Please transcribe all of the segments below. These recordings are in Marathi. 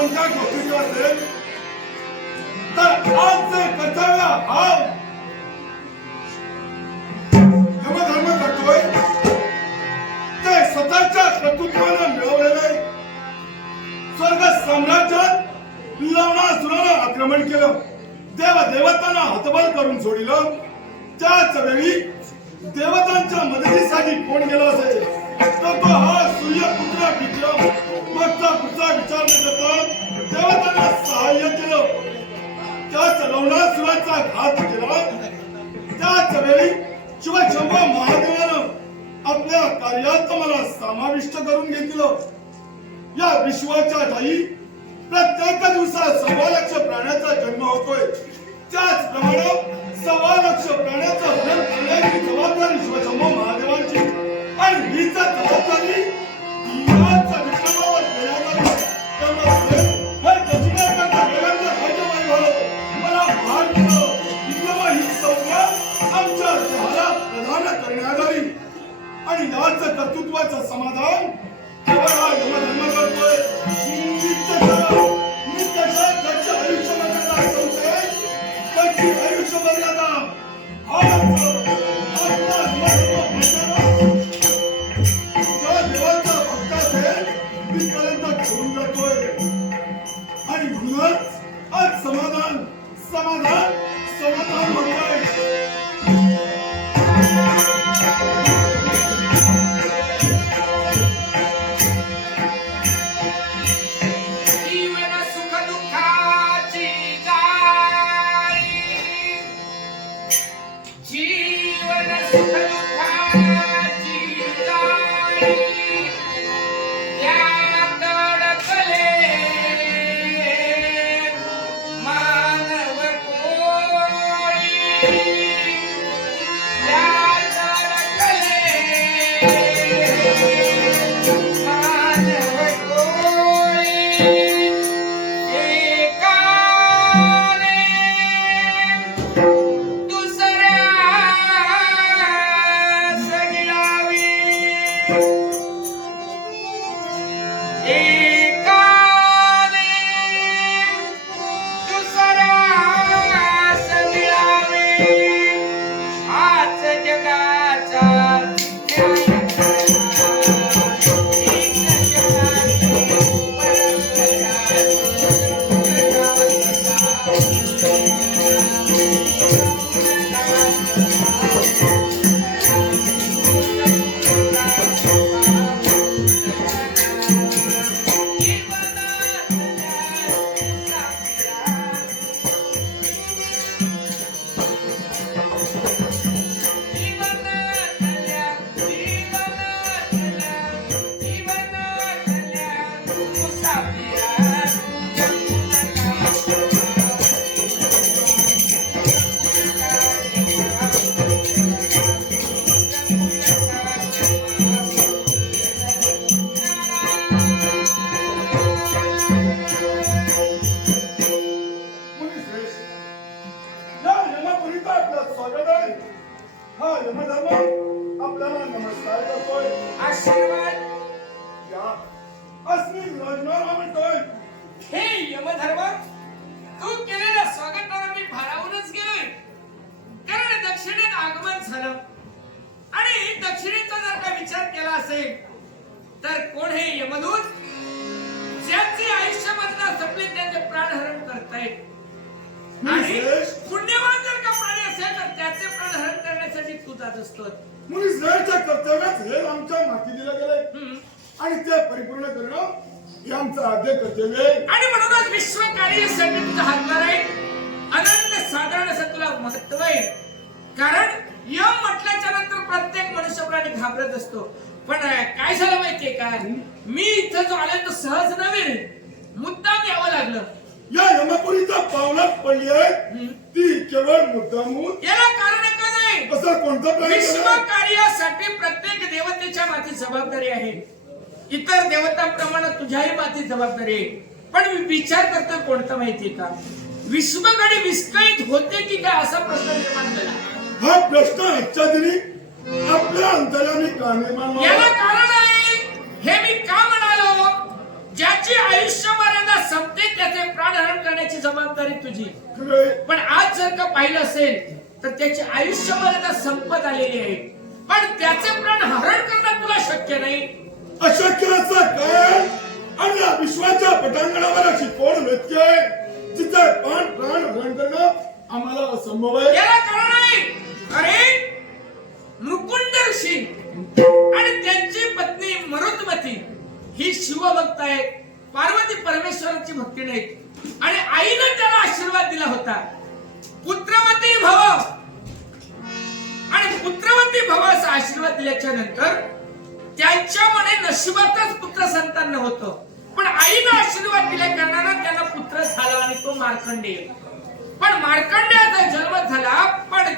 contact with your friend, the answer, Katara, how? स्वर्ग साम्राज्यात लवणासुरानं आक्रमण केलं. देव देवतांना हतबल करून सोडिलं. त्याच वेळी देवतांच्या मदतीसाठी कोण गेलो असेल? तर तो हा सूर्यपुत्र विक्रम. मागचा पुढचा विचार न करता देवतांना सहाय्य केलं. त्याच लवणासुराचा घात केला. त्याच वेळी शिवशंभो महादेवानं आपल्या कार्यात मला समाविष्ट करून घेतलं. या विश्वाच्या ठाई प्रत्येक दिवसात सव्वा लक्ष प्राण्याचा जन्म होतोय. त्याचप्रमाणे सव्वा लक्ष प्राण्याचं हरण करण्याची जबाबदारी शिवशंभो महादेवांची. आणि हीच जबाबदारी त्याची आयुष्य झालं. आणि दक्षिणेचा जर का विचार केला असेल तर कोण हे यमदूत? ज्यांचे आयुष्य मधला संपले त्यांचे प्राणहरण करतायत. आणि पुण्यवान जर का प्राणी असेल तर त्याचे प्राणहरण करण्यासाठी तू जात असतो मुनिश्रेष्ठच्या कर्तव्यात हे आमच्या माती दिलं गेलंय. आणि ते परिपूर्ण करणं हे आमचं आद्य कर्तव्य आहे. आणि म्हणूनच विश्व कार्यासाठी तुझा हातभार आहे. अनन्य साधारण असं तुला महत्त्व आहे. कारण यम म्हटल्याच्या नंतर प्रत्येक मनुष्य प्राणी घाबरत असतो. पण काय झालं माहितीये का? मी इथं जो आलोय तो सहज नव्हे. मुद्दाम यावं लागलं. या यमपुरीचा पावलात पडली आहे. ती केवळ मुद्दामून याला कारण एकच आहे असं कोणतं विश्व? कार्यासाठी प्रत्येक देवतेच्या माथी जबाबदारी आहे. इतर देवतांप्रमाणे तुझ्याही माती जबाबदारी आहे. पण मी विचार करतोय कोणतं माहितीये का? विश्वगडी विस्कळीत होते की काय असा प्रश्न निर्माण झाला? हा प्रश्न आजच्या दिनी आपल्या अंतराने का निर्माण याला? कारण आहे हे मी का म्हणालो? ज्याची आयुष्य मर्यादा संपते त्याचे प्राणहरण करण्याची जबाबदारी तुझी. पण आज जर का पाहिलं असेल तर त्याची आयुष्य मर्यादा संपत आलेली आहे. पण त्याचे प्राण हरण करणं तुला शक्य नाही. अशक्य असं काय? आणि या विश्वाच्या पटांगणावर अशी कोण व्यक्ती आहे जिचे प्राण प्राण हरण करणं आम्हाला असंभव आहे. याला कारण आहे अरे मुकुंदर ऋषी आणि त्यांची पत्नी मरुदमती ही शिवभक्त आहेत. पार्वती परमेश्वराची भक्ती नाही आणि आईनं त्याला आशीर्वाद दिला होता. पुत्रवती भव. आणि पुत्रवती भवाचा आशीर्वाद दिल्याच्या नंतर त्यांच्यामुळे नशिबातच पुत्र संतान होतं. पण आईनं आशीर्वाद दिल्या कारणानं त्यांना पुत्र झाला आणि तो मार्कंडेय. पण मार्कंडेयाचा जन्म झाला पण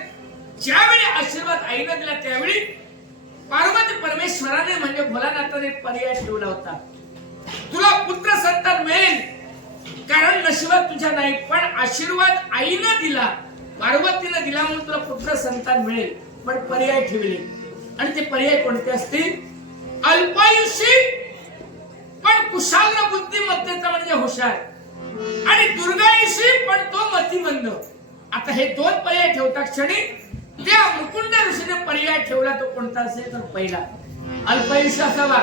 ज्यावेळी आशीर्वाद आईनं दिला त्यावेळी पार्वती परमेश्वराने म्हणजे भोलानाथाने पर्याय ठेवला होता. तुला पुत्र संतान मिळेल कारण नशिबात तुझ्या नाही पण आशीर्वाद आईनं दिला पार्वतीनं दिला म्हणून तुला पुत्र संतान मिळेल पण पर्याय ठेवले. आणि ते पर्याय कोणते असतील? अल्पायुषी पण कुशाग्र बुद्धिमत्तेचा म्हणजे हुशार. आणि दुर्गायुषी पण तो मतिमंद. आता हे दोन पर्याय ठेवता क्षणी त्या मुकुंद ऋषीने पर्याय ठेवला तो कोणता असेल तर पहिला. अल्पायुष्य असावा.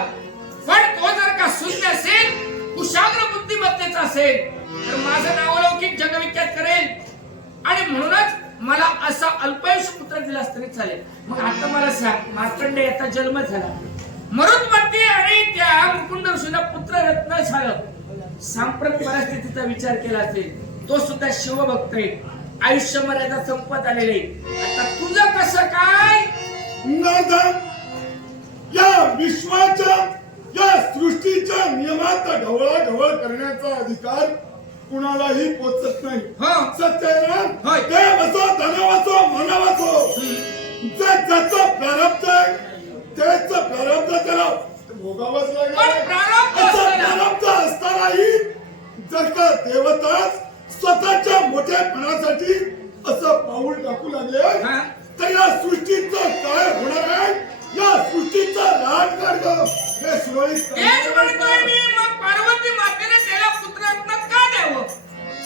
पण तो जर का शून्य असेल कुशाग्र बुद्धिमत्तेचा असेल तर माझं नाव अलौकिक जगविख्यात करेल. आणि म्हणूनच मला असा अल्पायुष्य पुत्र दिलास तरी चालेल. मग आता मला सांग मार्कंडे याचा जन्म झाला. मरुदमती आणि त्या मुकुंद ऋषीला पुत्र रत्न झालं. सांप्रत परिस्थितीचा विचार केला असेल तो सुद्धा शिवभक्त आहे. आयुष्य मर्यादा संपत आलेले आता तुझं कसं काय? या विश्वाच्या या सृष्टीच्या नियमात ढवळा ढवळ करण्याचा अधिकार कुणालाही पोचत नाही. हो. असो जे ज्याचं प्रारब्ध आहे प्रारब्ध त्याला भोगावंच लागेल प्रारब्ध असतानाही जर का देवताच स्वतःच्या मोठेपणासाठी असं पाऊल टाकू लागले हा. तर या सृष्टीचं काय होणार आहे? या सृष्टीचं राजकारण हे सुरळीत पार्वती मातेने त्याला का द्यावं?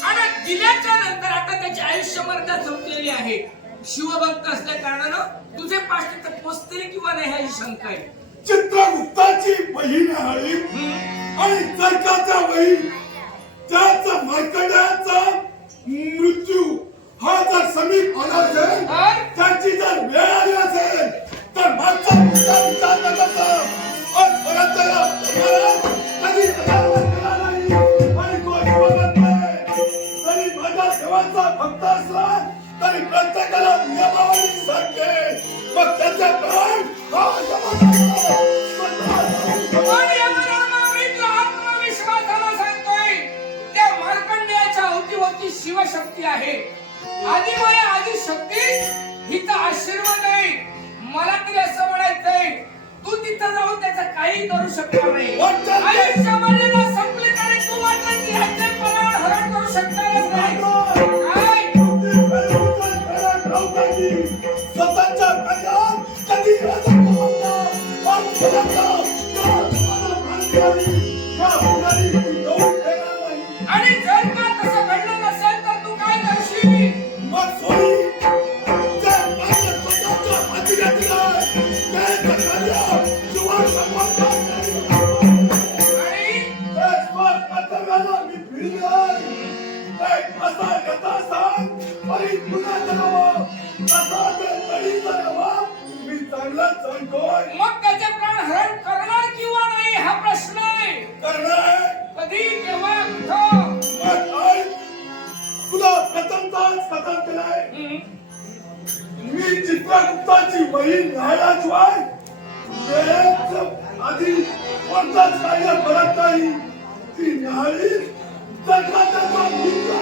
आणि दिल्याच्या नंतर आता त्याची आयुष्य मर्यादा संपलेली आहे. शिवभक्त असल्या कारणानं तुझे पाच तिथं पोचतील किंवा नाही ह्याची शंका आहे. चित्रगुप्ताची बहीण. आणि जरकाचा बहीण त्याचा मार्कंड्याचा मृत्यू हा जर समीप आला असेल? त्याची जर वेळ आली असेल तर मागचा पुढचा विचार करता कधी. तरी माझ्या देवाचा भक्त असला तरी प्रत्येकाला नियमावली सांगते मग त्याचे प्राण हा शिवशक्ती आहे. आदिमय आदी शक्ती हिचा आशीर्वाद आहे. मला तरी असं म्हणायचंय तू तिथं जाऊन त्याचं काही करू शकणार नाही. आयुष्यामध्ये ना संपले तरी तू मात्र ती हत्या परावर हरण करू शकणारच नाही. काय स्वतःच्या कार्यात कधी प्रथमताच कथन केलाय. मी चित्रगुप्ताची बहीण न्यायाशिवाय आधी कोणताच कार्य करत नाही. ती न्यायी जर का त्याचा मृत्यू